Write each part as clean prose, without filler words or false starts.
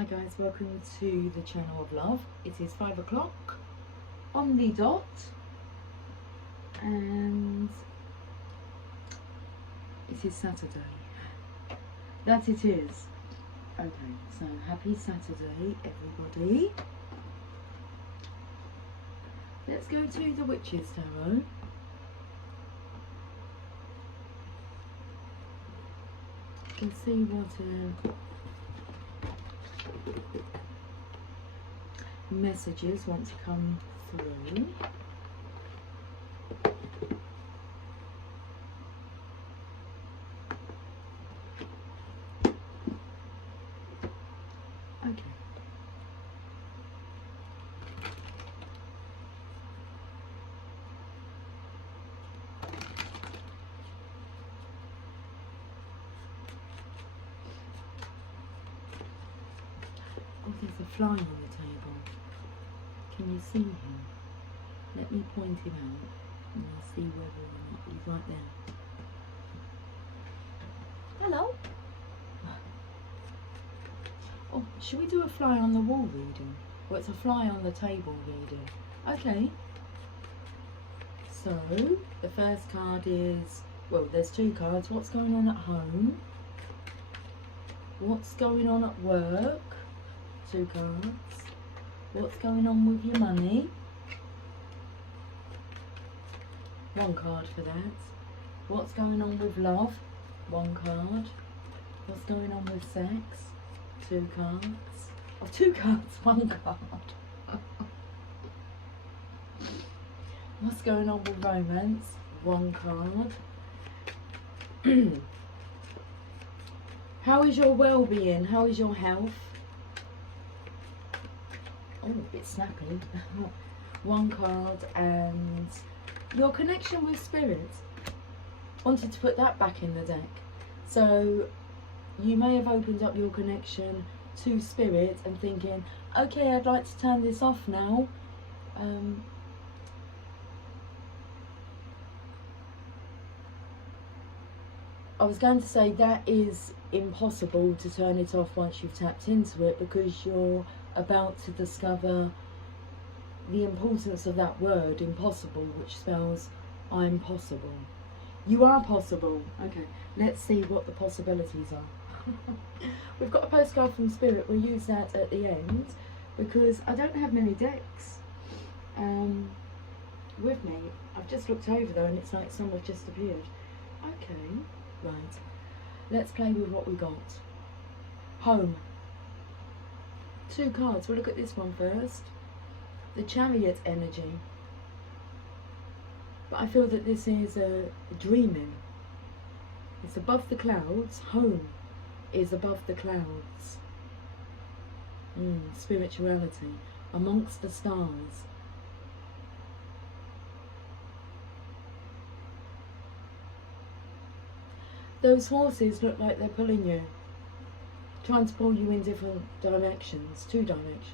Hi guys, welcome to the channel of love. It is 5 o'clock on the dot and it is Saturday. That it is. Okay, so happy Saturday everybody. Let's go to the Witches Tarot. Let's see what messages want to come through. Okay. Oh, there's a fly on the table. Can you see him? Let me point him out and I'll see whether or not he's right there. Hello. Oh, should we do a fly on the wall reading? Well, it's a fly on the table reading. Okay. So, the first card is, well, there's two cards. What's going on at home? What's going on at work? Two cards. What's going on with your money? One card for that. What's going on with love? One card. What's going on with sex? Two cards. Oh, two cards, one card. What's going on with romance? One card. How is your well-being? How is your health? Oh, a bit snappy. One card. And your connection with spirit. Wanted to put that back in the deck. So you may have opened up your connection to spirit and thinking, okay, I'd like to turn this off now. I was going to say that is impossible to turn it off once you've tapped into it, because you're about to discover the importance of that word, impossible, which spells I'm possible. You are possible. Okay, let's see what the possibilities are. We've got a postcard from Spirit. We'll use that at the end because I don't have many decks with me. I've just looked over though and it's like some have just appeared. Okay, right. Let's play with what we got. Home. Two cards. We'll look at this one first. The Chariot energy. But I feel that this is dreaming. It's above the clouds. Home is above the clouds. Spirituality. Amongst the stars. Those horses look like they're pulling you. Trying to pull you in different directions. Two directions.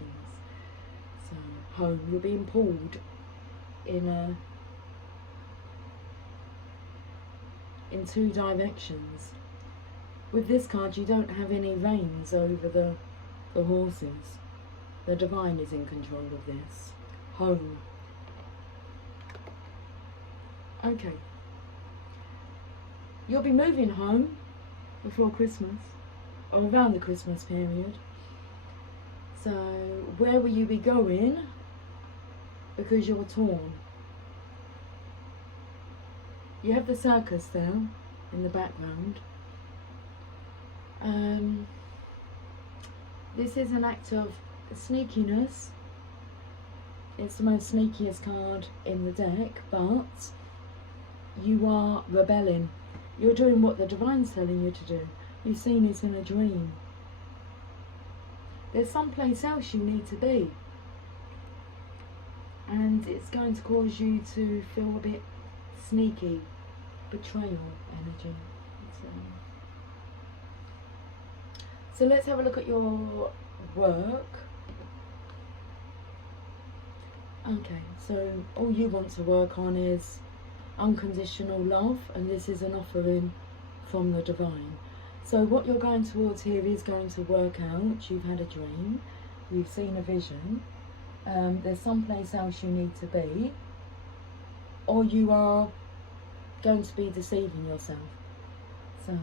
So, home. You're being pulled in two directions. With this card you don't have any reins over the horses. The divine is in control of this. Home. Okay. You'll be moving home before Christmas, or around the Christmas period. So where will you be going? Because you're torn. You have the circus there in the background. This is an act of sneakiness. It's the most sneakiest card in the deck, but you are rebelling. You're doing what the divine's telling you to do. You've seen it in a dream. There's someplace else you need to be. And it's going to cause you to feel a bit sneaky. Betrayal energy. So let's have a look at your work. Okay, so all you want to work on is unconditional love, and this is an offering from the divine. So what you're going towards here is going to work out. You've had a dream, you've seen a vision, there's someplace else you need to be, or you are going to be deceiving yourself. So,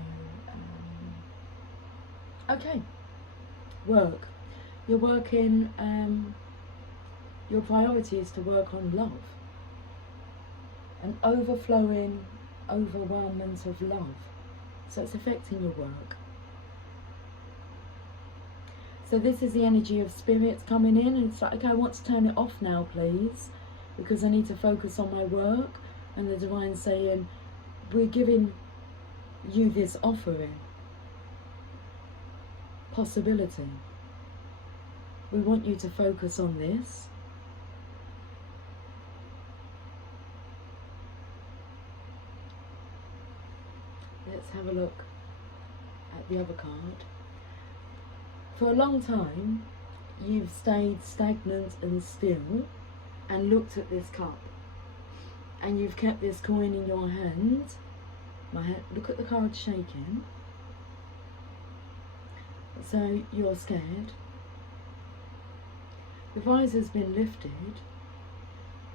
okay, work. You're working, your priority is to work on love. An overflowing overwhelmment of love. So it's affecting your work. So this is the energy of spirits coming in, and it's like, okay, I want to turn it off now, please, because I need to focus on my work. And the Divine saying, we're giving you this offering, possibility. We want you to focus on this. Let's have a look at the other card. For a long time, you've stayed stagnant and still and looked at this cup. And you've kept this coin in your hand. Look at the card shaking. So you're scared. The visor's been lifted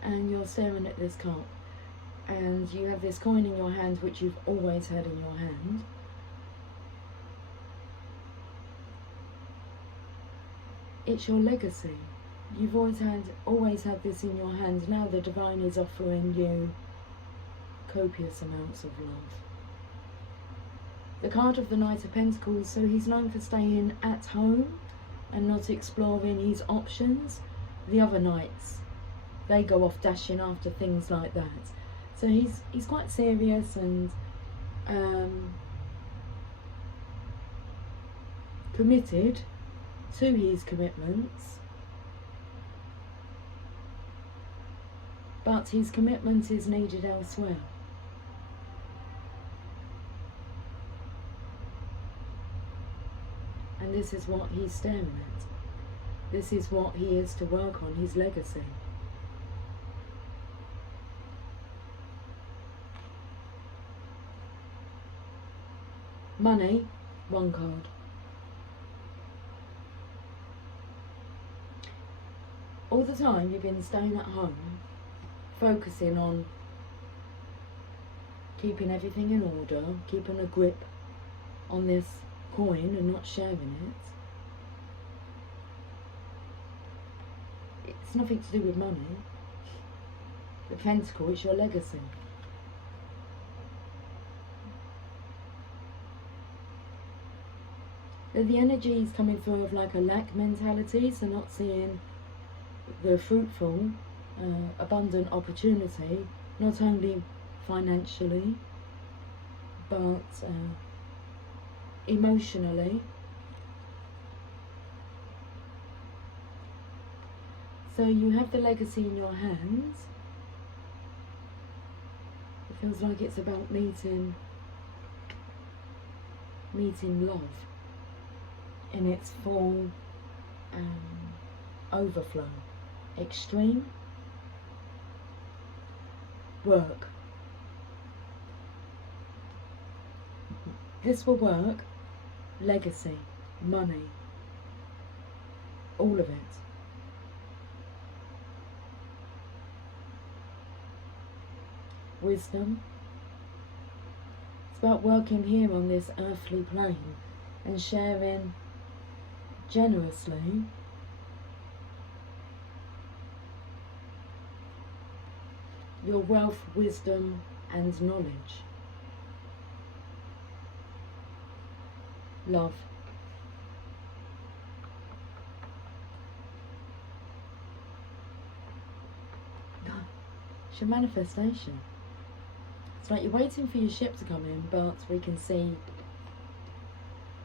and you're staring at this cup. And you have this coin in your hand, which you've always had in your hand. It's your legacy. You've always had this in your hand. Now the Divine is offering you copious amounts of love. The card of the Knight of Pentacles, so he's known for staying at home and not exploring his options. The other knights, they go off dashing after things like that. So he's quite serious and committed to his commitments, but his commitment is needed elsewhere. And this is what he's staring at. This is what he is to work on, his legacy. Money, one card. All the time you've been staying at home, focusing on keeping everything in order, keeping a grip on this coin and not sharing it. It's nothing to do with money. The Pentacle is your legacy. The energy is coming through of like a lack mentality, so not seeing the fruitful, abundant opportunity, not only financially, but emotionally. So you have the legacy in your hands. It feels like it's about meeting love in its full overflow. Extreme work. This will work. Legacy, money, all of it. Wisdom. It's about working here on this earthly plane and sharing generously your wealth, wisdom and knowledge. Love. It's your manifestation. It's like you're waiting for your ship to come in, but we can see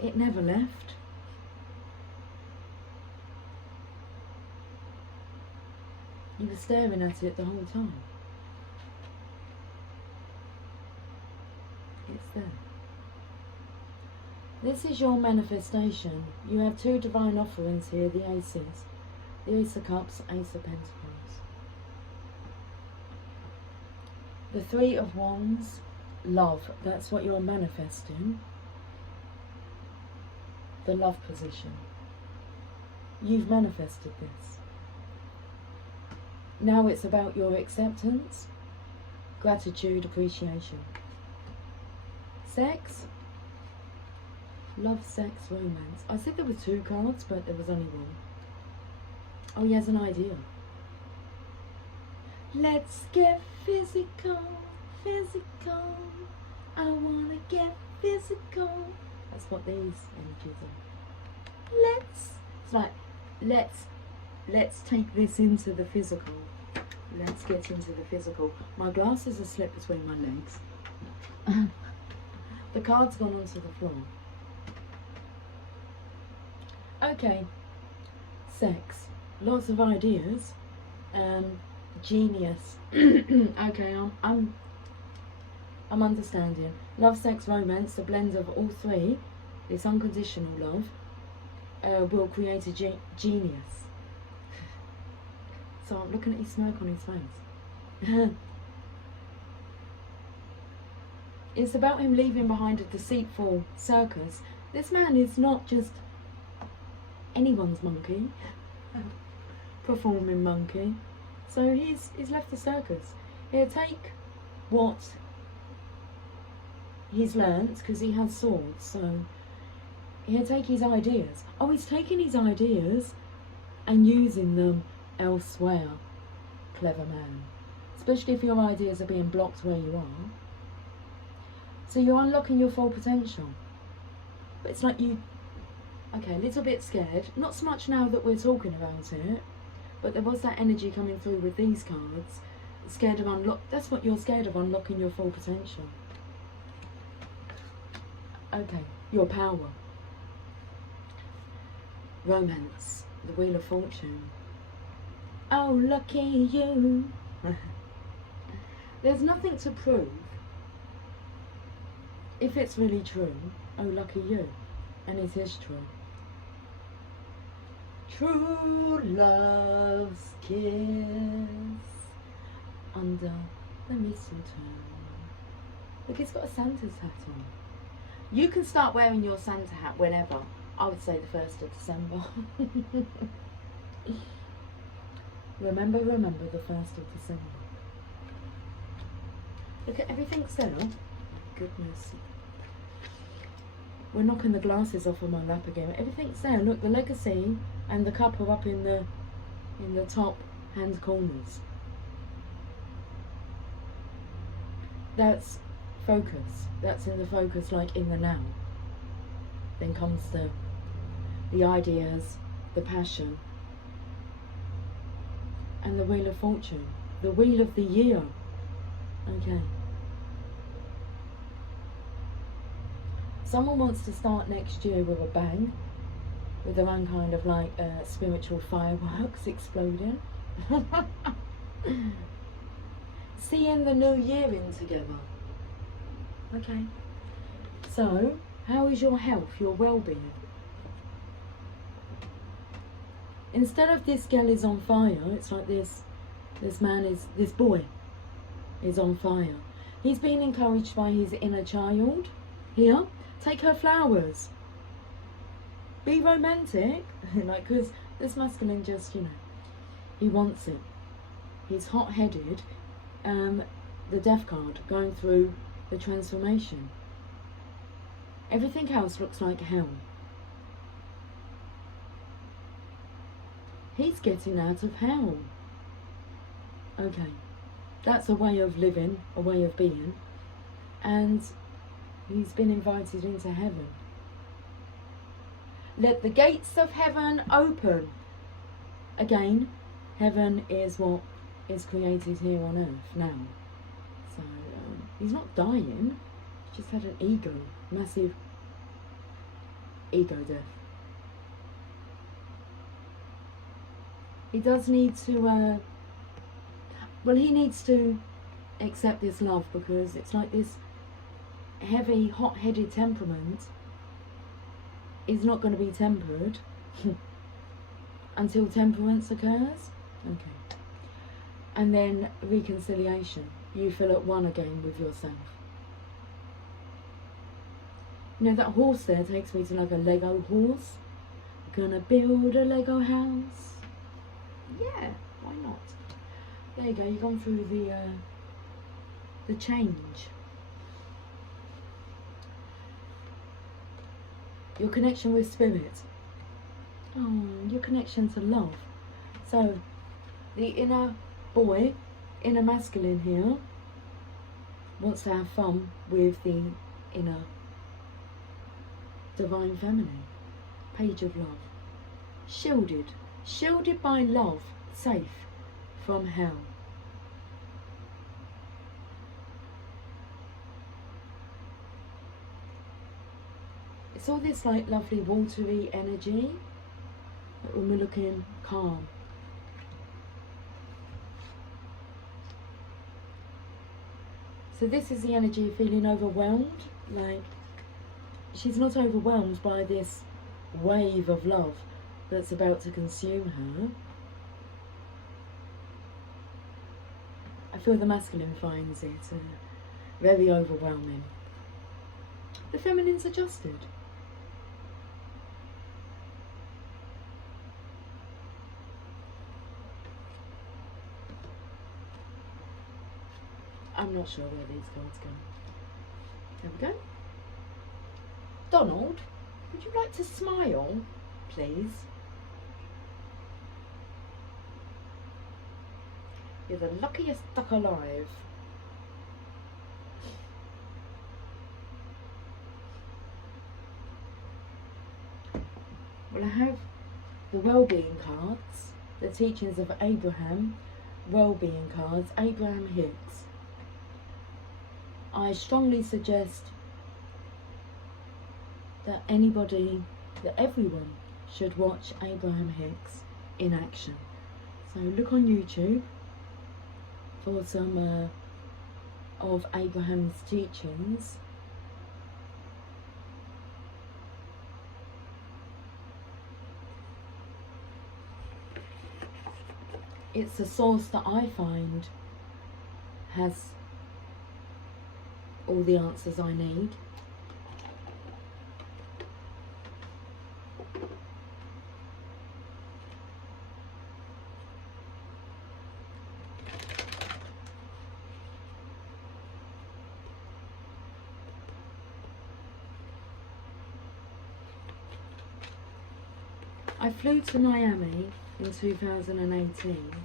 it never left. You were staring at it the whole time. It's there. This is your manifestation. You have two divine offerings here, the aces. The Ace of Cups, Ace of Pentacles. The Three of Wands, love. That's what you're manifesting. the love position. You've manifested this. Now it's about your acceptance, gratitude, appreciation. Sex. Love, sex, romance. I said there were 2 cards, but there was only 1. Oh, he has an idea. Let's get physical, physical. I wanna get physical. That's what these energies are. It's like, let's take this into the physical. Let's get into the physical. My glasses are slipped between my legs. The card's gone onto the floor. Okay, sex, lots of ideas, genius. Okay, I'm understanding. Love, sex, romance, a blend of all 3. This unconditional love will create a genius. So I'm looking at his smirk on his face. It's about him leaving behind a deceitful circus. This man is not just anyone's monkey, performing monkey. So he's left the circus. He'll take what he's learnt, because he has swords, so he'll take his ideas. Oh, he's taking his ideas and using them elsewhere. Clever man. Especially if your ideas are being blocked where you are. So you're unlocking your full potential. But it's like you... Okay, a little bit scared. Not so much now that we're talking about it, but there was that energy coming through with these cards. Scared of that's what you're scared of, unlocking your full potential. Okay, your power. Romance. The Wheel of Fortune. Oh, lucky you. There's nothing to prove. If it's really true, oh, lucky you. And it is true. True love's kiss under the mistletoe. Look, he's got a Santa's hat on. You can start wearing your Santa hat whenever. I would say the 1st of December. Remember the 1st of December. Look at everything's there. Goodness. We're knocking the glasses off of my lap again. Everything's there. Look, the legacy and the cup are up in the top hand corners. That's focus. That's in the focus, like in the now. Then comes the ideas, the passion, and the Wheel of Fortune. The Wheel of the Year. Okay. Someone wants to start next year with a bang, with their own kind of like spiritual fireworks exploding. Seeing the new year in together. Okay. So, how is your health, your well-being? Instead of this girl is on fire, it's like this boy is on fire. He's being encouraged by his inner child here. Take her flowers. Be romantic. Like, because this masculine just, he wants it. He's hot-headed. The Death card, going through the transformation. Everything else looks like hell. He's getting out of hell. Okay. That's a way of living, a way of being. And he's been invited into heaven. Let the gates of heaven open. Again, heaven is what is created here on earth now. So, he's not dying. He's just had an ego, massive ego death. He does need to, he needs to accept this love, because it's like this heavy, hot-headed temperament is not going to be tempered until temperance occurs. Okay. And then reconciliation. You feel at one again with yourself. You know, that horse there takes me to like a Lego horse. Gonna build a Lego house. Yeah, why not? There you go, you've gone through the change. Your connection with spirit. Oh, your connection to love. So, the inner boy, inner masculine here, wants to have fun with the inner divine feminine. Page of love. Shielded. Shielded by love. Safe from hell. It's all this like lovely watery energy when we're looking calm. So this is the energy of feeling overwhelmed. Like, she's not overwhelmed by this wave of love that's about to consume her. I feel the masculine finds it very overwhelming. The feminine's adjusted. I'm not sure where these cards go. There we go. Donald, would you like to smile, please? You're the luckiest duck alive. Well, I have the well-being cards, the teachings of Abraham, well-being cards, Abraham Hicks. I strongly suggest that everyone should watch Abraham Hicks in action. So look on YouTube for some of Abraham's teachings. It's a source that I find has all the answers I need. I flew to Miami in 2018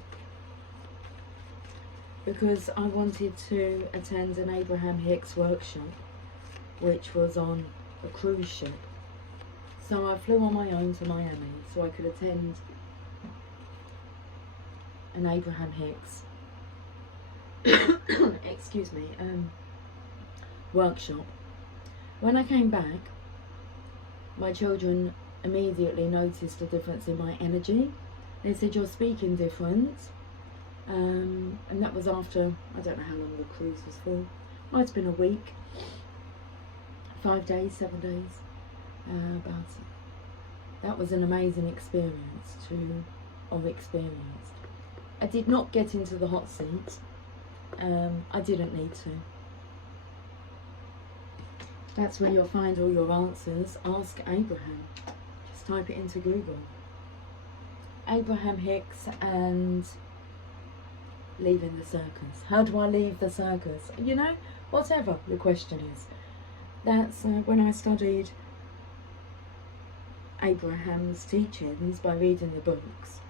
because I wanted to attend an Abraham Hicks workshop, which was on a cruise ship. So I flew on my own to Miami so I could attend an Abraham Hicks excuse me, workshop. When I came back, my children immediately noticed a difference in my energy. They said, "You're speaking different." And that was after, I don't know how long the cruise was for. Might have been a week, 5 days, 7 days. But that was an amazing experience to have experienced. I did not get into the hot seat. I didn't need to. That's where you'll find all your answers. Ask Abraham. Just type it into Google. Abraham Hicks and leaving the circus. How do I leave the circus? You know, whatever the question is. That's when I studied Abraham's teachings by reading the books.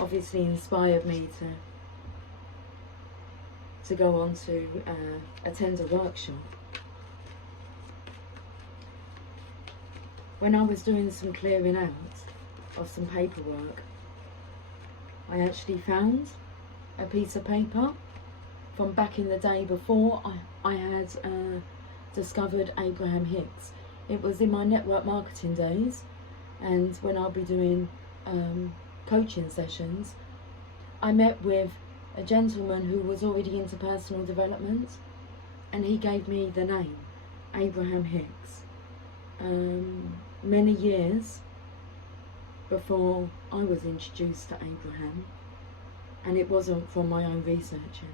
Obviously inspired me to go on to attend a workshop. When I was doing some clearing out of some paperwork, I actually found a piece of paper from back in the day before I had discovered Abraham Hicks. It was in my network marketing days, and when I'll be doing coaching sessions, I met with a gentleman who was already into personal development, and he gave me the name Abraham Hicks many years before I was introduced to Abraham, and it wasn't from my own researching.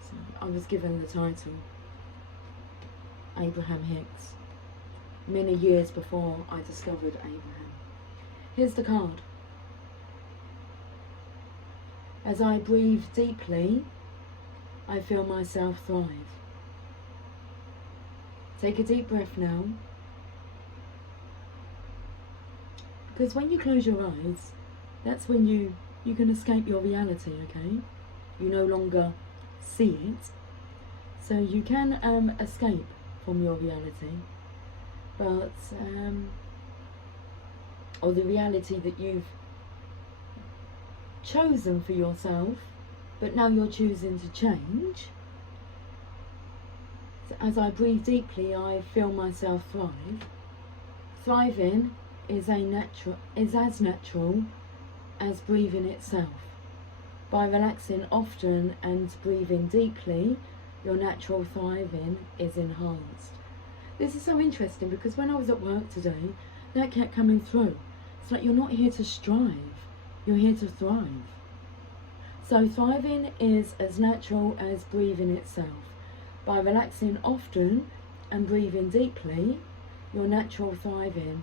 So I was given the title Abraham Hicks. many years before I discovered Abraham. Here's the card. As I breathe deeply, I feel myself thrive. Take a deep breath now. Because when you close your eyes, that's when you can escape your reality, okay? You no longer see it. So you can escape from your reality. But, or the reality that you've chosen for yourself, but now you're choosing to change. So as I breathe deeply, I feel myself thrive. Thriving is as natural as breathing itself. By relaxing often and breathing deeply, your natural thriving is enhanced. This is so interesting because when I was at work today, that kept coming through. It's like you're not here to strive, you're here to thrive. So thriving is as natural as breathing itself. By relaxing often and breathing deeply, your natural thriving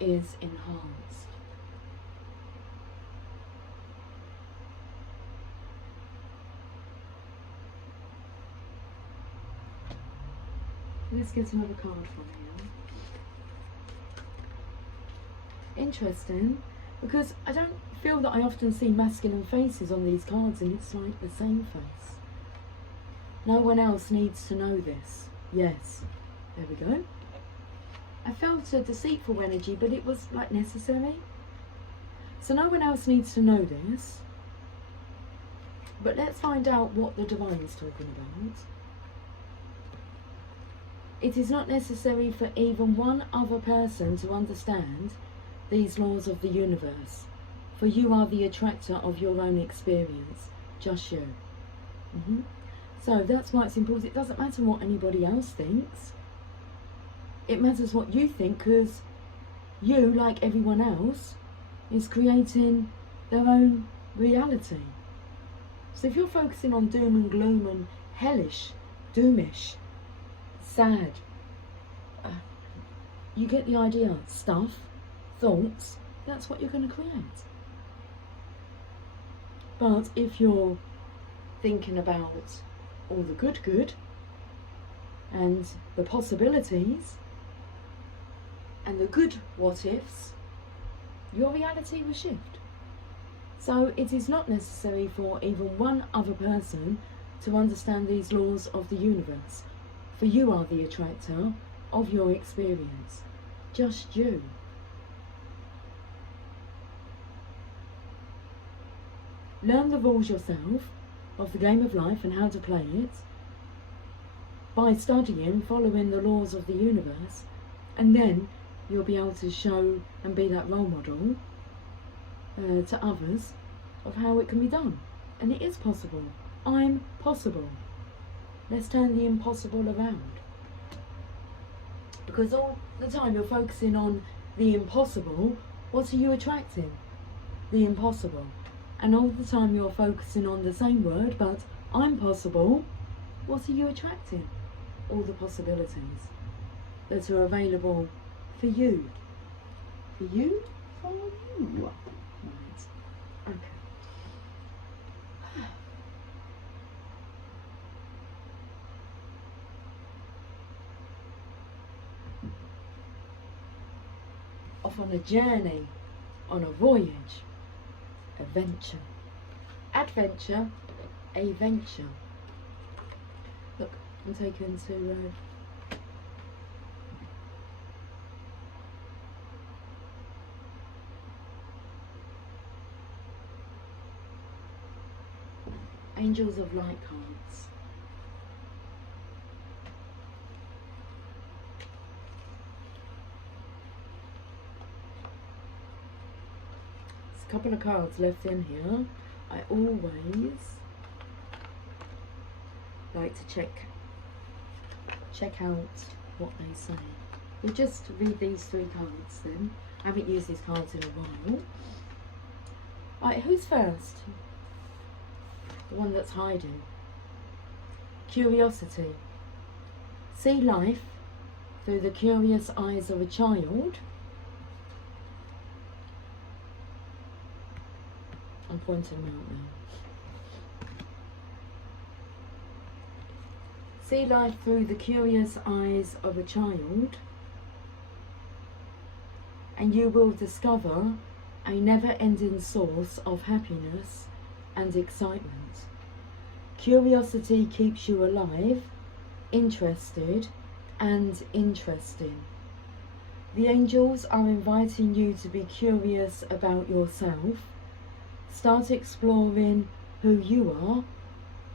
is enhanced. Let's get another card from here. Interesting, because I don't feel that I often see masculine faces on these cards, and it's like the same face. No one else needs to know this. Yes, there we go. I felt a deceitful energy, but it was like necessary. So no one else needs to know this. But let's find out what the Divine's talking about. It is not necessary for even one other person to understand these laws of the universe, for you are the attractor of your own experience, just you. So that's why it's important. It doesn't matter what anybody else thinks. It matters what you think, because you, like everyone else, is creating their own reality. So if you're focusing on doom and gloom and hellish, doomish, sad, you get the idea. Stuff, thoughts, that's what you're going to create. But if you're thinking about all the good and the possibilities and the good what ifs, your reality will shift. So it is not necessary for even one other person to understand these laws of the universe, for you are the attractor of your experience, just you. Learn the rules yourself of the game of life and how to play it by studying, following the laws of the universe, and then you'll be able to show and be that role model to others of how it can be done. And it is possible. I'm possible. Let's turn the impossible around. Because all the time you're focusing on the impossible, what are you attracting? The impossible. And all the time you're focusing on the same word, but I'm possible, what are you attracting? All the possibilities that are available for you. For you? For you. Right. Okay. Off on a journey, on a voyage, adventure, adventure, a venture. Look, I'm taken to Angels of Light cards. There's a couple of cards left in here. I always like to check out what they say. We'll just read these 3 cards then. I haven't used these cards in a while. Right, who's first? The one that's hiding. Curiosity. See life through the curious eyes of a child. I'm pointing them out now. See life through the curious eyes of a child, and you will discover a never-ending source of happiness and excitement. Curiosity keeps you alive, interested, and interesting. The angels are inviting you to be curious about yourself. Start exploring who you are,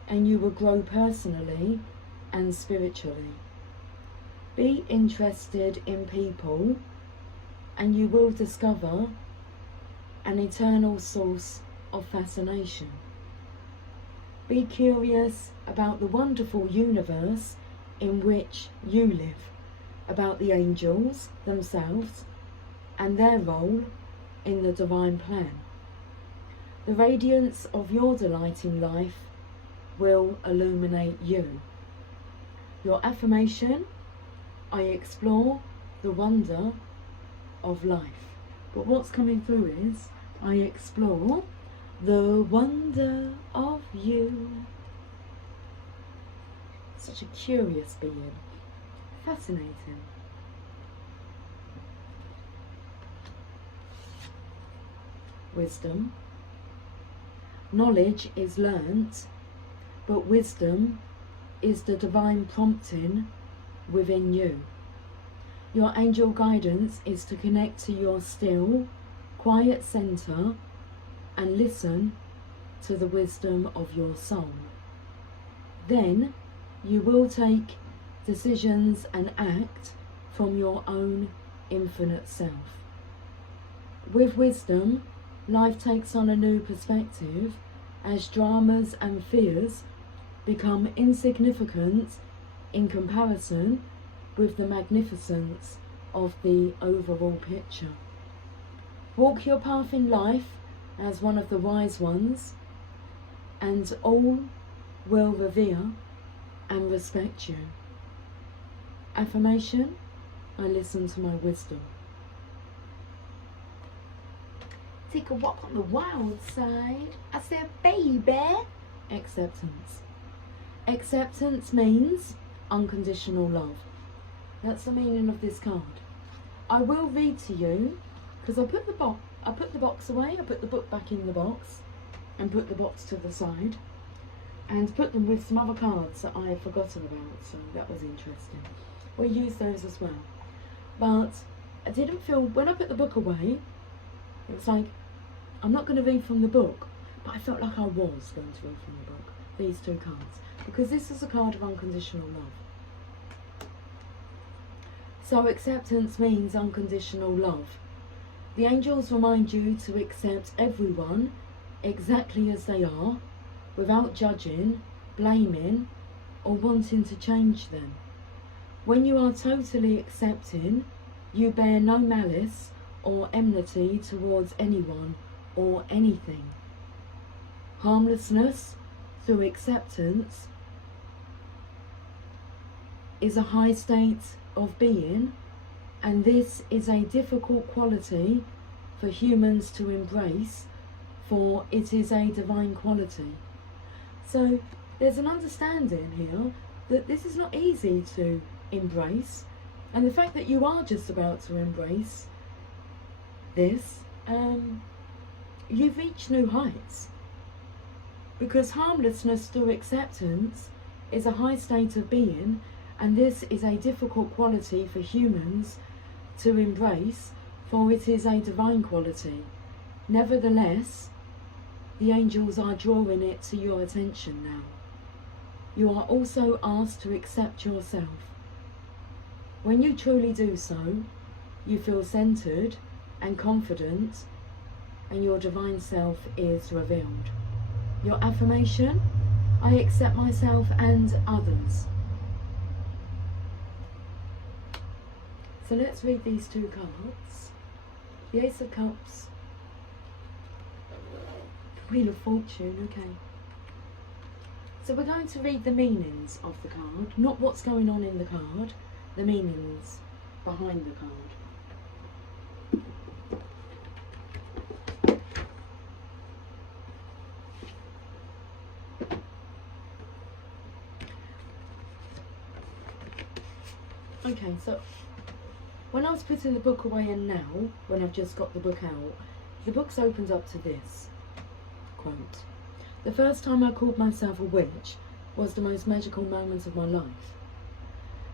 and you will grow personally and spiritually. Be interested in people, and you will discover an eternal source of fascination. Be curious about the wonderful universe in which you live, about the angels themselves and their role in the divine plan. The radiance of your delight in life will illuminate you. Your affirmation: I explore the wonder of life. But what's coming through is, I explore the wonder of you. Such a curious being. Fascinating. Wisdom. Knowledge is learnt, but wisdom is the divine prompting within you. Your angel guidance is to connect to your still, quiet center and listen to the wisdom of your soul. Then you will take decisions and act from your own infinite self. With wisdom, life takes on a new perspective as dramas and fears become insignificant in comparison with the magnificence of the overall picture. Walk your path in life as one of the wise ones, and all will revere and respect you. Affirmation: I listen to my wisdom. Take a walk on the wild side. I said, baby. Acceptance. Acceptance means unconditional love. That's the meaning of this card. I will read to you, because I put the box away, I put the book back in the box, and put the box to the side, and put them with some other cards that I had forgotten about, so that was interesting. We'll use those as well. But I didn't feel, when I put the book away, it was like, I'm not going to read from the book, but I felt like I was going to read from the book, these two cards, because this is a card of unconditional love. So acceptance means unconditional love. The angels remind you to accept everyone exactly as they are, without judging, blaming, or wanting to change them. When you are totally accepting, you bear no malice or enmity towards anyone or anything. Harmlessness through acceptance is a high state of being, and this is a difficult quality for humans to embrace, for it is a divine quality. So there's an understanding here that this is not easy to embrace, and the fact that you are just about to embrace this, you've reached new heights, because harmlessness through acceptance is a high state of being, and this is a difficult quality for humans to embrace, for it is a divine quality. Nevertheless, the angels are drawing it to your attention now. You are also asked to accept yourself. When you truly do so, you feel centered and confident, and your divine self is revealed. Your affirmation: I accept myself and others. So let's read these two cards. The Ace of Cups, Wheel of Fortune, okay. So we're going to read the meanings of the card, not what's going on in the card, the meanings behind the card. Okay, so when I was putting the book away and now, when I've just got the book out, the book's opened up to this quote. The first time I called myself a witch was the most magical moment of my life.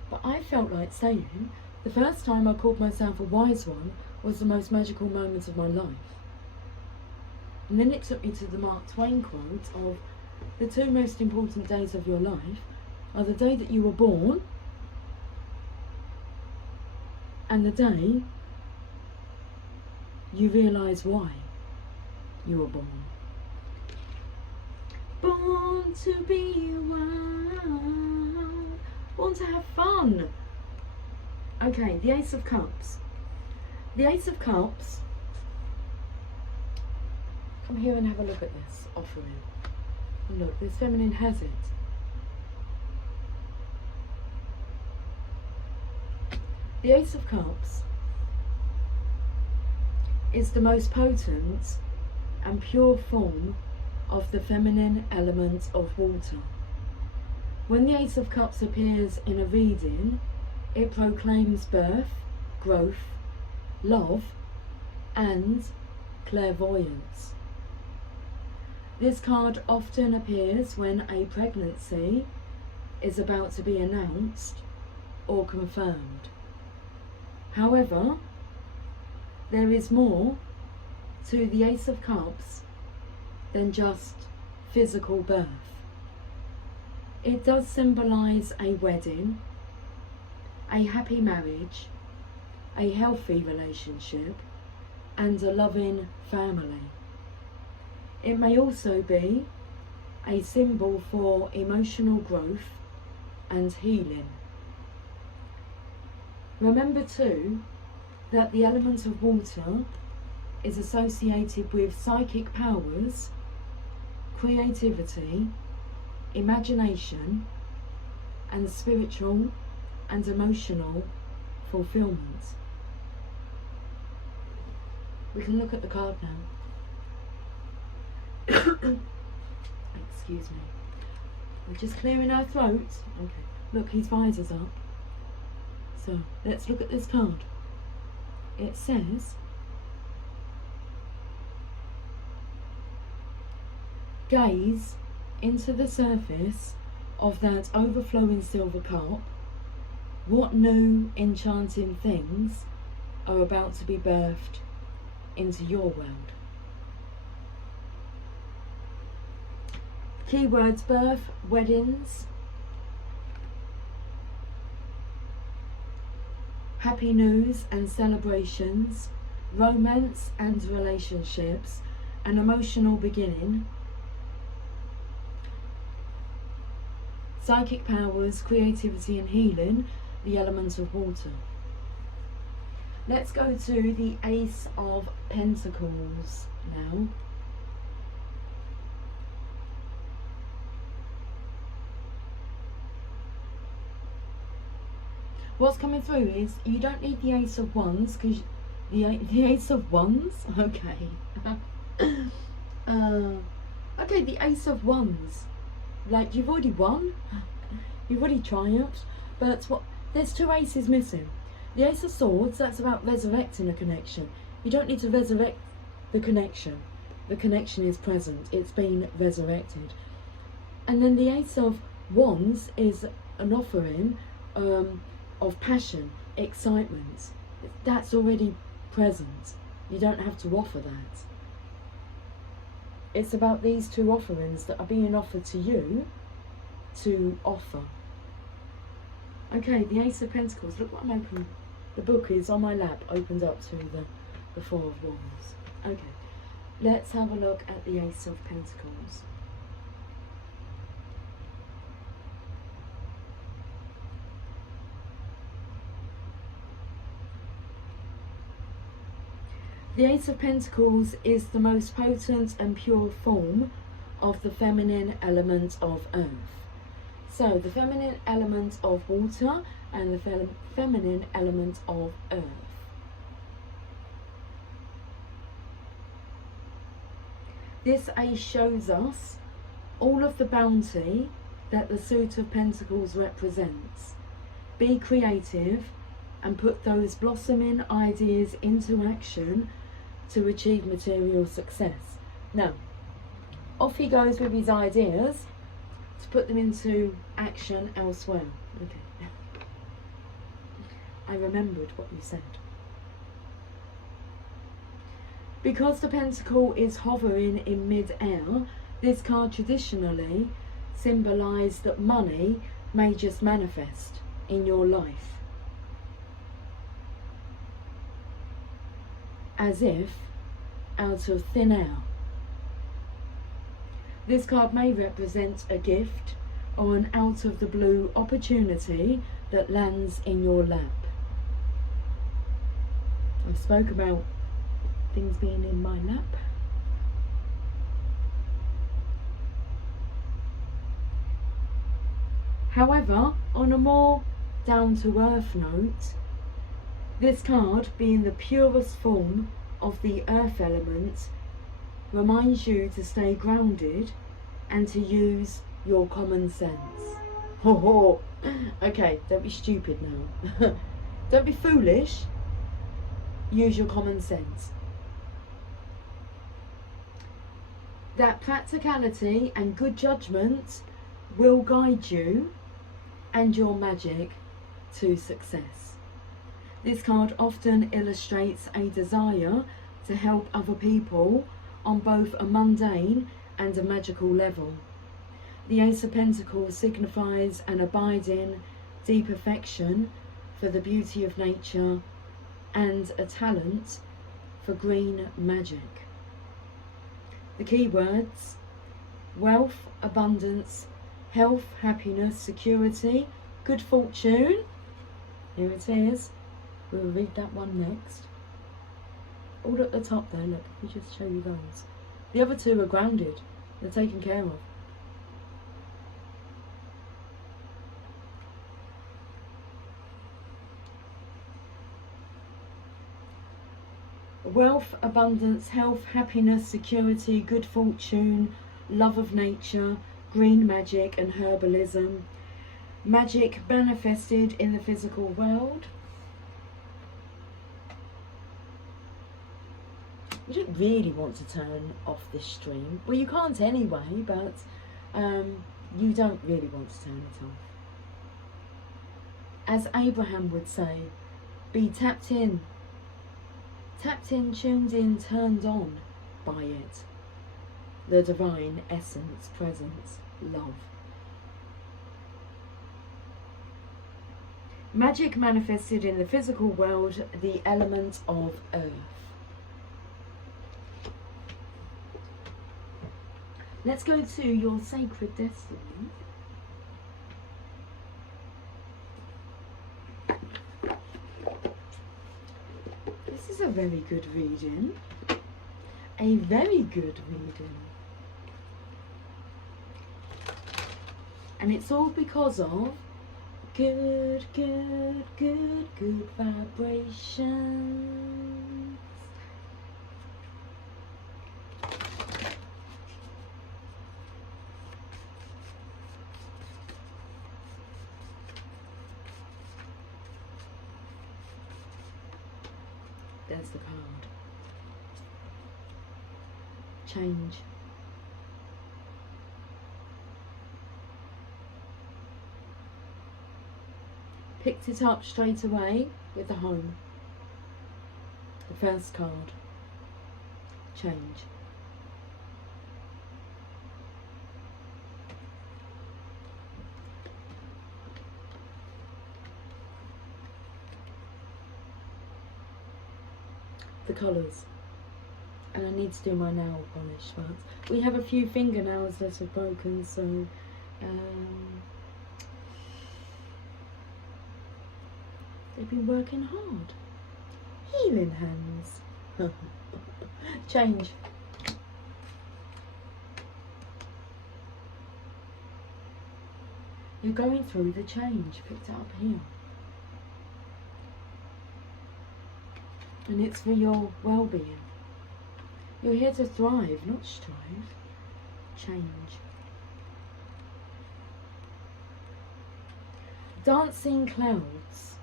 But I felt like saying, the first time I called myself a wise one was the most magical moment of my life. And then it took me to the Mark Twain quote of, the two most important days of your life are the day that you were born and the day you realise why you were born. Born to be wild, born to have fun. Okay, the Ace of Cups. The Ace of Cups, come here and have a look at this offering. And look, this feminine has it. The Ace of Cups is the most potent and pure form of the feminine element of water. When the Ace of Cups appears in a reading, it proclaims birth, growth, love, and clairvoyance. This card often appears when a pregnancy is about to be announced or confirmed. However, there is more to the Ace of Cups than just physical birth. It does symbolise a wedding, a happy marriage, a healthy relationship, and a loving family. It may also be a symbol for emotional growth and healing. Remember too that the element of water is associated with psychic powers, creativity, imagination, and spiritual and emotional fulfillment. We can look at the card now. Excuse me. We're just clearing our throats. Okay. Look, his visor's up. So, let's look at this card. It says, gaze into the surface of that overflowing silver cup. What new enchanting things are about to be birthed into your world? Keywords: birth, weddings, happy news and celebrations, romance and relationships, an emotional beginning, psychic powers, creativity and healing, the element of water. Let's go to the Ace of Pentacles now. What's coming through is you don't need the Ace of Wands, because the Ace of Wands? Okay. Okay, the Ace of Wands. Like, you've already won. You've already triumphed. But there's two aces missing. The Ace of Swords, that's about resurrecting a connection. You don't need to resurrect the connection. The connection is present. It's been resurrected. And then the Ace of Wands is an offering of passion, excitement. That's already present. You don't have to offer that. It's about these two offerings that are being offered to you to offer. Okay, the Ace of Pentacles. Look what I'm opening. The book is on my lap, opened up to the Four of Wands. Okay, let's have a look at the Ace of Pentacles. The Ace of Pentacles is the most potent and pure form of the feminine element of earth. So the feminine element of water and the feminine element of earth. This ace shows us all of the bounty that the suit of pentacles represents. Be creative and put those blossoming ideas into action to achieve material success. Now, off he goes with his ideas to put them into action elsewhere. Okay. I remembered what you said. Because the pentacle is hovering in mid-air, this card traditionally symbolised that money may just manifest in your life. As if out of thin air. This card may represent a gift or an out-of-the-blue opportunity that lands in your lap. I spoke about things being in my lap. However, on a more down-to-earth note, this card, being the purest form of the earth element, reminds you to stay grounded and to use your common sense. Ho ho! Okay, don't be stupid now. Don't be foolish. Use your common sense. That practicality and good judgment will guide you and your magic to success. This card often illustrates a desire to help other people on both a mundane and a magical level. The Ace of Pentacles signifies an abiding, deep affection for the beauty of nature and a talent for green magic. The key words: wealth, abundance, health, happiness, security, good fortune. Here it is. We'll read that one next. All at the top there, look, we just show you those. The other two are grounded. They're taken care of. Wealth, abundance, health, happiness, security, good fortune, love of nature, green magic and herbalism. Magic manifested in the physical world. You don't really want to turn off this stream. Well, you can't anyway, but you don't really want to turn it off. As Abraham would say, be tapped in, tuned in, turned on by it. The divine essence, presence, love. Magic manifested in the physical world, the element of earth. Let's go to your sacred destiny. This is a very good reading. A very good reading. And it's all because of good vibrations. There's the card. Change. Picked it up straight away with the home. The first card. Change. The colours. And I need to do my nail polish, but we have a few fingernails that have broken, so they've been working hard. Healing hands. Change. You're going through the change. Picked it up here. And it's for your well-being. You're here to thrive, not strive. Change. Dancing clouds.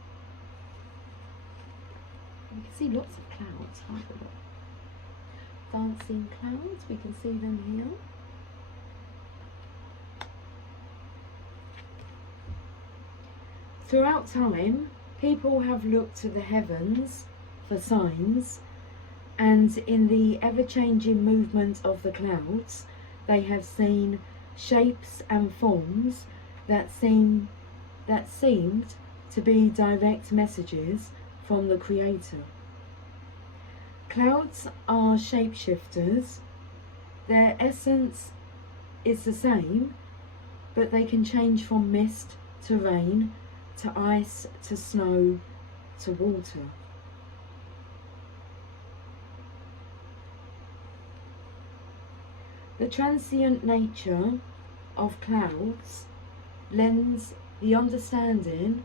We can see lots of clouds, can't we? Dancing clouds, we can see them here. Throughout time, people have looked to the heavens for signs, and in the ever-changing movement of the clouds, they have seen shapes and forms that seemed to be direct messages from the Creator. Clouds are shapeshifters. Their essence is the same, but they can change from mist to rain, to ice, to snow, to water. The transient nature of clouds lends the understanding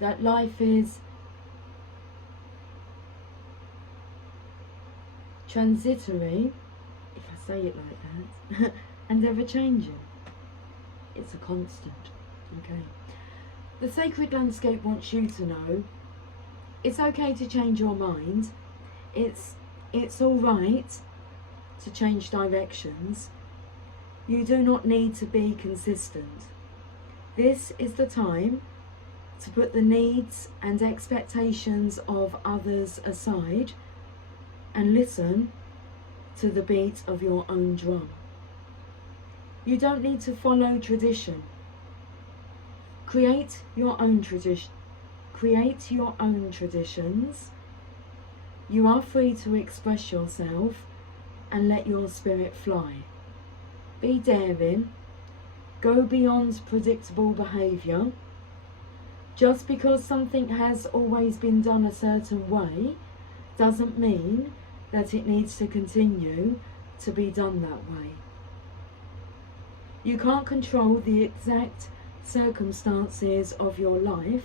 that life is transitory, if I say it like that, and ever-changing. It's a constant, okay? The sacred landscape wants you to know it's okay to change your mind. It's all right to change directions. You do not need to be consistent. This is the time to put the needs and expectations of others aside and listen to the beat of your own drum. You don't need to follow tradition. Create your own tradition. Create your own traditions. You are free to express yourself and let your spirit fly. Be daring. Go beyond predictable behaviour. Just because something has always been done a certain way doesn't mean that it needs to continue to be done that way. You can't control the exact circumstances of your life,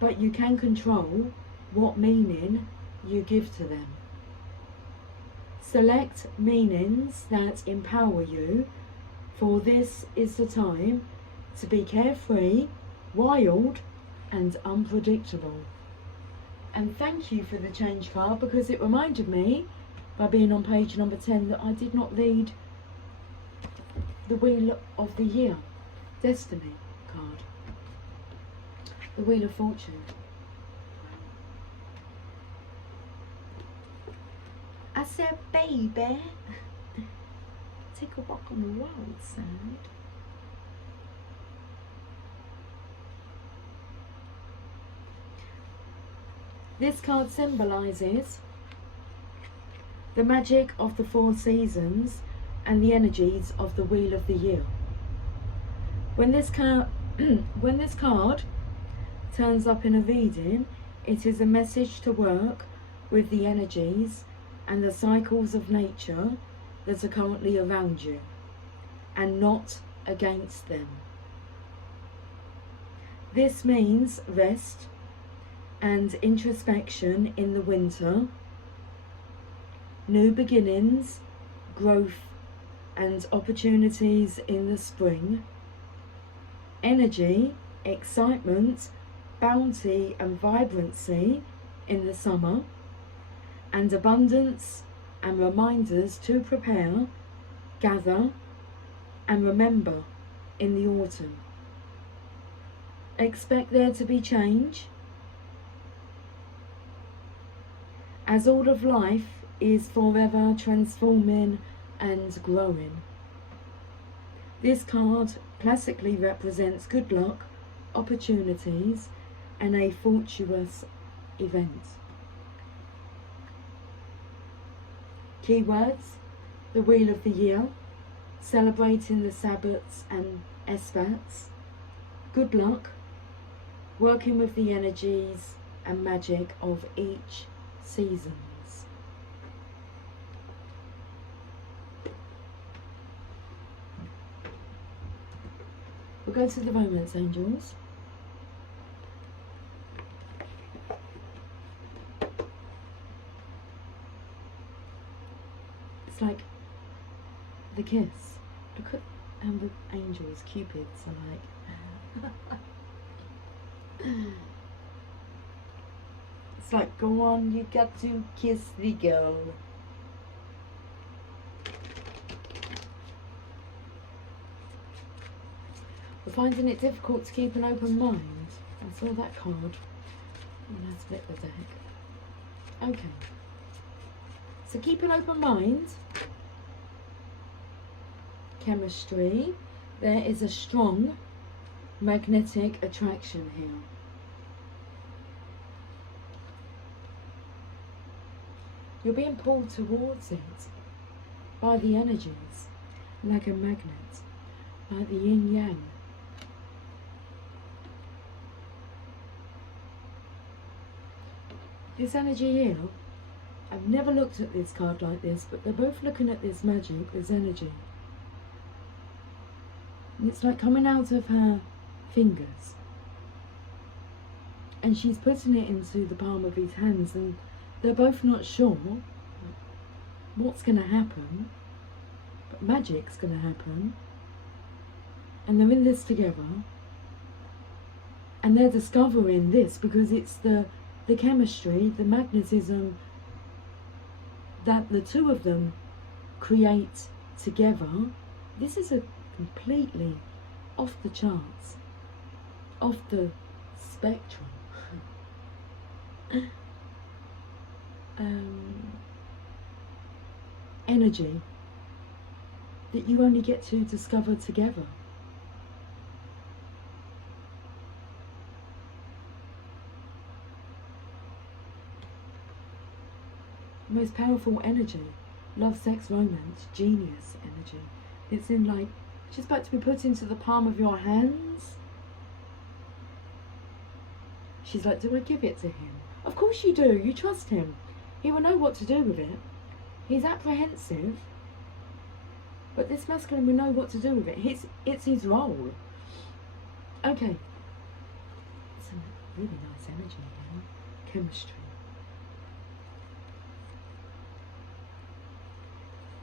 but you can control what meaning you give to them. Select meanings that empower you, for this is the time to be carefree, wild, and unpredictable. And thank you for the change card, because it reminded me, by being on page number 10, that I did not read the Wheel of the Year, Destiny card. The Wheel of Fortune. I said, baby, take a walk on the wild side. This card symbolises the magic of the 4 seasons and the energies of the Wheel of the Year. When this card turns up in a reading, it is a message to work with the energies and the cycles of nature that are currently around you, and not against them. This means rest and introspection in the winter, new beginnings, growth and opportunities in the spring, energy, excitement, bounty and vibrancy in the summer, and abundance and reminders to prepare, gather and remember in the autumn. Expect there to be change, as all of life is forever transforming and growing. This card classically represents good luck, opportunities, and a fortuitous event. Keywords: the Wheel of the Year, celebrating the Sabbats and Esbats, good luck, working with the energies and magic of each seasons. We'll go to the romance angels. the kiss. Look at how the angels, cupids, are like. It's like, go on, you got to kiss the girl. We're finding it difficult to keep an open mind. I saw that card. I'm going to split the deck. Okay. So keep an open mind. Chemistry. There is a strong magnetic attraction here. You're being pulled towards it by the energies, like a magnet, like the yin yang. This energy here, I've never looked at this card like this, but they're both looking at this magic, this energy. And it's like coming out of her fingers. And she's putting it into the palm of his hands, and they're both not sure what's going to happen, but magic's going to happen. And they're in this together. And they're discovering this because it's the chemistry, the magnetism that the two of them create together. This is a completely off the charts, off the spectrum energy that you only get to discover together. Most powerful energy, love, sex, romance, genius energy. It's in like, she's about to be put into the palm of your hands. She's like, do I give it to him? Of course you do, you trust him. He will know what to do with it. He's apprehensive, but this masculine will know what to do with it. It's his role. Okay. It's a really nice energy again. Chemistry.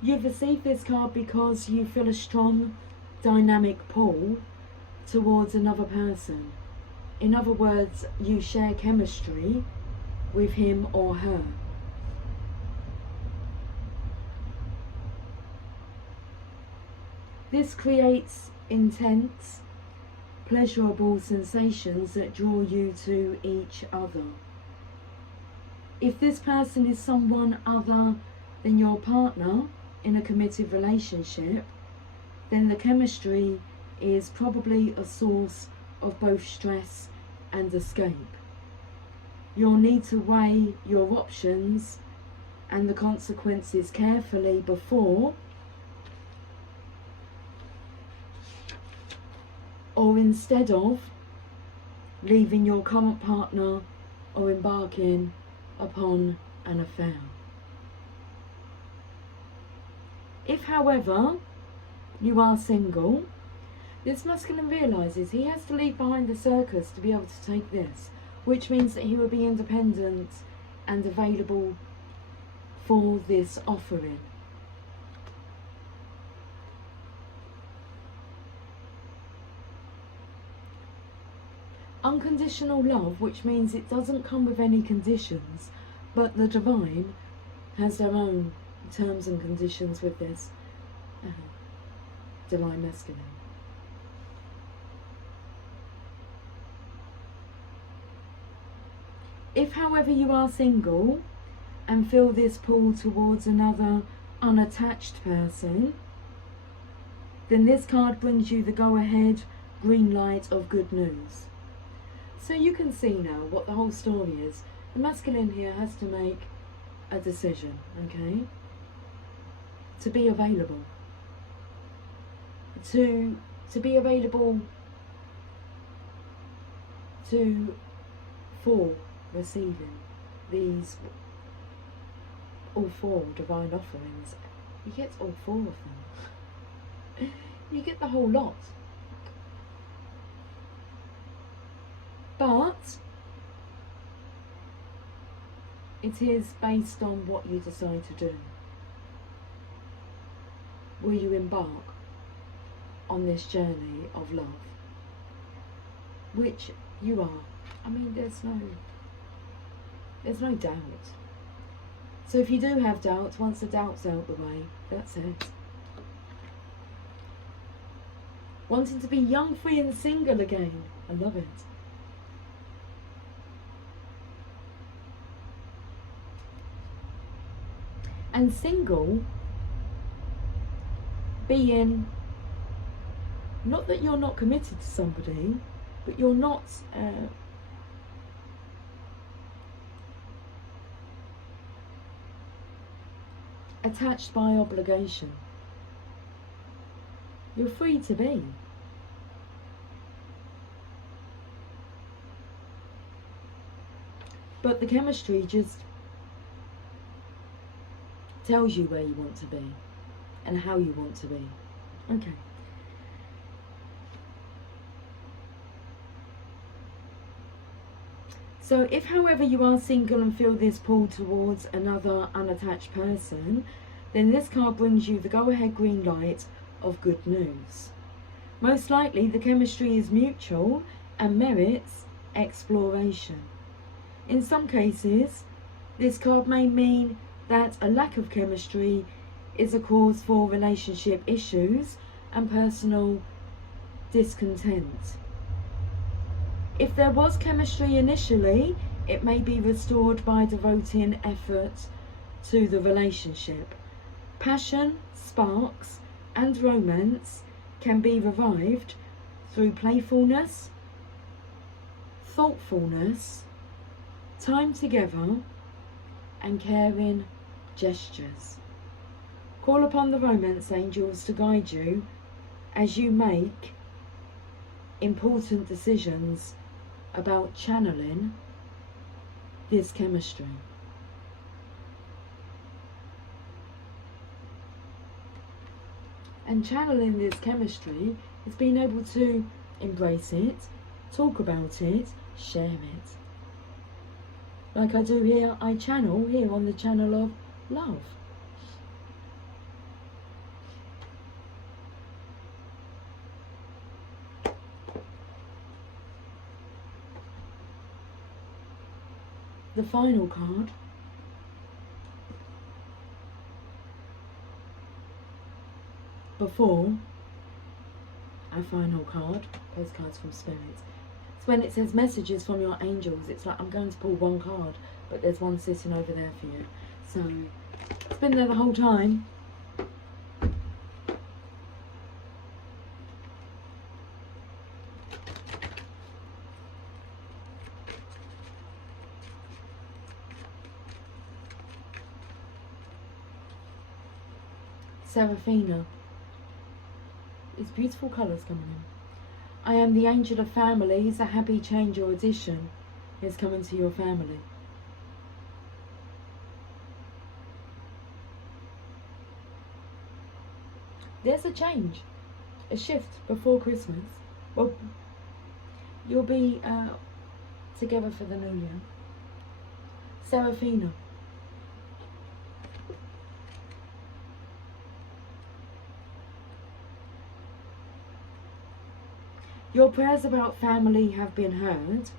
You've received this card because you feel a strong dynamic pull towards another person. In other words, you share chemistry with him or her. This creates intense, pleasurable sensations that draw you to each other. If this person is someone other than your partner in a committed relationship, then the chemistry is probably a source of both stress and escape. You'll need to weigh your options and the consequences carefully before or instead of leaving your current partner or embarking upon an affair. If, however, you are single, this masculine realises he has to leave behind the circus to be able to take this, which means that he will be independent and available for this offering. Unconditional love, which means it doesn't come with any conditions, but the divine has their own terms and conditions with this divine masculine. If, however, you are single and feel this pull towards another unattached person, then this card brings you the go-ahead green light of good news. So you can see now what the whole story is. The masculine here has to make a decision, okay? To be available. To be available for receiving these all four divine offerings. He gets all four of them. You get the whole lot. But it is based on what you decide to do. will you embark on this journey of love? Which you are. I mean, there's no doubt. So if you do have doubts, once the doubt's out the way, that's it. Wanting to be young, free and single again. I love it. And single being, not that you're not committed to somebody, but you're not attached by obligation. You're free to be. But the chemistry just tells you where you want to be and how you want to be. Okay. So if, however, you are single and feel this pull towards another unattached person, then this card brings you the go-ahead green light of good news. Most likely the chemistry is mutual and merits exploration. In some cases, this card may mean that a lack of chemistry is a cause for relationship issues and personal discontent. If there was chemistry initially, it may be restored by devoting effort to the relationship. Passion, sparks, and romance can be revived through playfulness, thoughtfulness, time together, and caring gestures. Call upon the romance angels to guide you as you make important decisions about channeling this chemistry. And channeling this chemistry is being able to embrace it, talk about it, share it. Like I do here, I channel here on the channel of love. The final card before our final card, postcards from Spirit. It's when it says messages from your angels. It's like I'm going to pull one card, but there's one sitting over there for you. So it's been there the whole time. Seraphina. It's beautiful colours coming in. I am the angel of families. A happy change or addition is coming to your family. There's a change, a shift before Christmas. Well, you'll be together for the new year. Seraphina. Your prayers about family have been heard,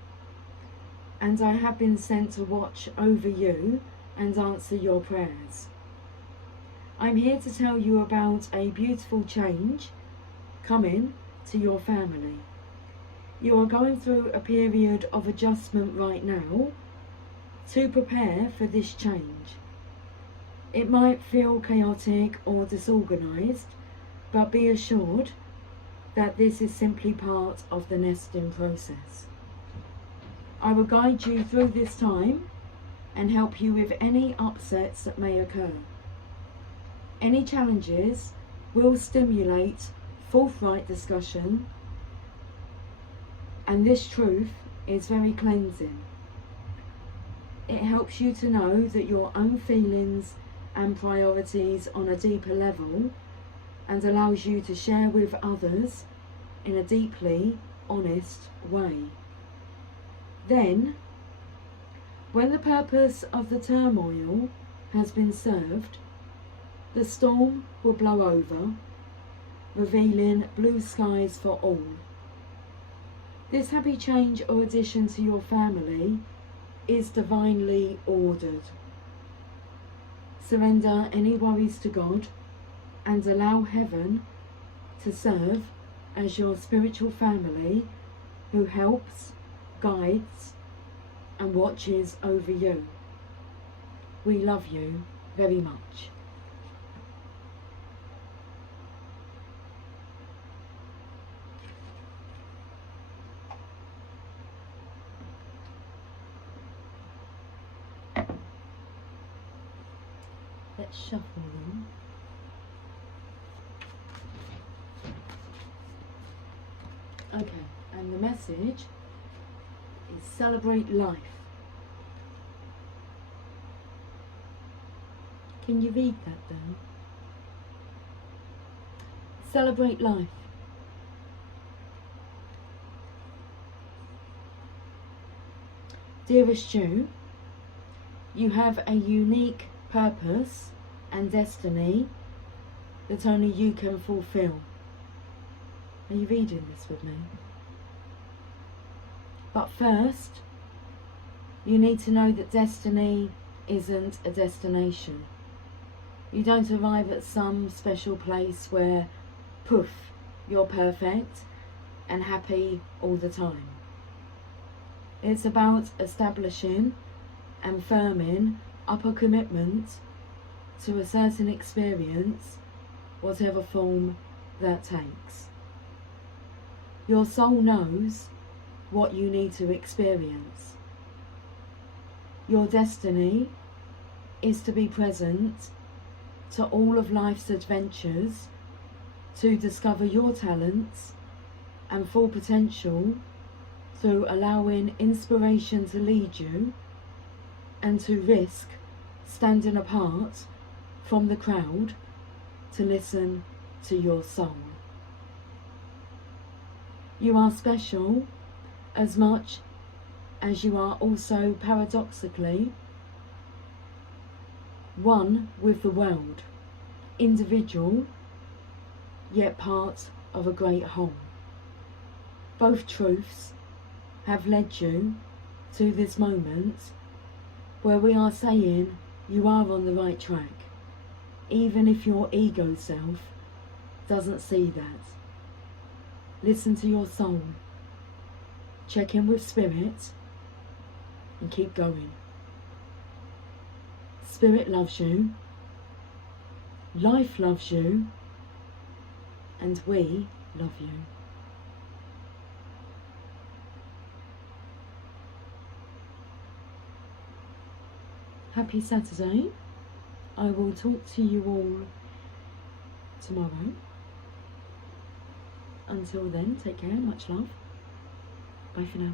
and I have been sent to watch over you and answer your prayers. I'm here to tell you about a beautiful change coming to your family. You are going through a period of adjustment right now to prepare for this change. It might feel chaotic or disorganized, but be assured that this is simply part of the nesting process. I will guide you through this time and help you with any upsets that may occur. Any challenges will stimulate forthright discussion, and this truth is very cleansing. It helps you to know that your own feelings and priorities on a deeper level, and allows you to share with others in a deeply honest way. Then, when the purpose of the turmoil has been served, The storm will blow over, revealing blue skies for all. This happy change or addition to your family is divinely ordered. Surrender any worries to God and allow heaven to serve as your spiritual family who helps, guides, and watches over you. We love you very much. Let's shuffle them. Okay, and the message is celebrate life. Can you read that down? Celebrate life. Dearest Ju, you have a unique purpose and destiny that only you can fulfill. Are you reading this with me? But first, you need to know that destiny isn't a destination. You don't arrive at some special place where, poof, you're perfect and happy all the time. It's about establishing and firming up a commitment to a certain experience, whatever form that takes. Your soul knows what you need to experience. Your destiny is to be present to all of life's adventures, to discover your talents and full potential through allowing inspiration to lead you, and to risk standing apart from the crowd to listen to your soul. You are special as much as you are also paradoxically one with the world, individual yet part of a great whole. Both truths have led you to this moment where we are saying you are on the right track, even if your ego self doesn't see that. Listen to your soul, check in with spirit, and keep going. Spirit loves you, life loves you, and we love you. Happy Saturday. I will talk to you all tomorrow. Until then, take care, much love. Bye for now.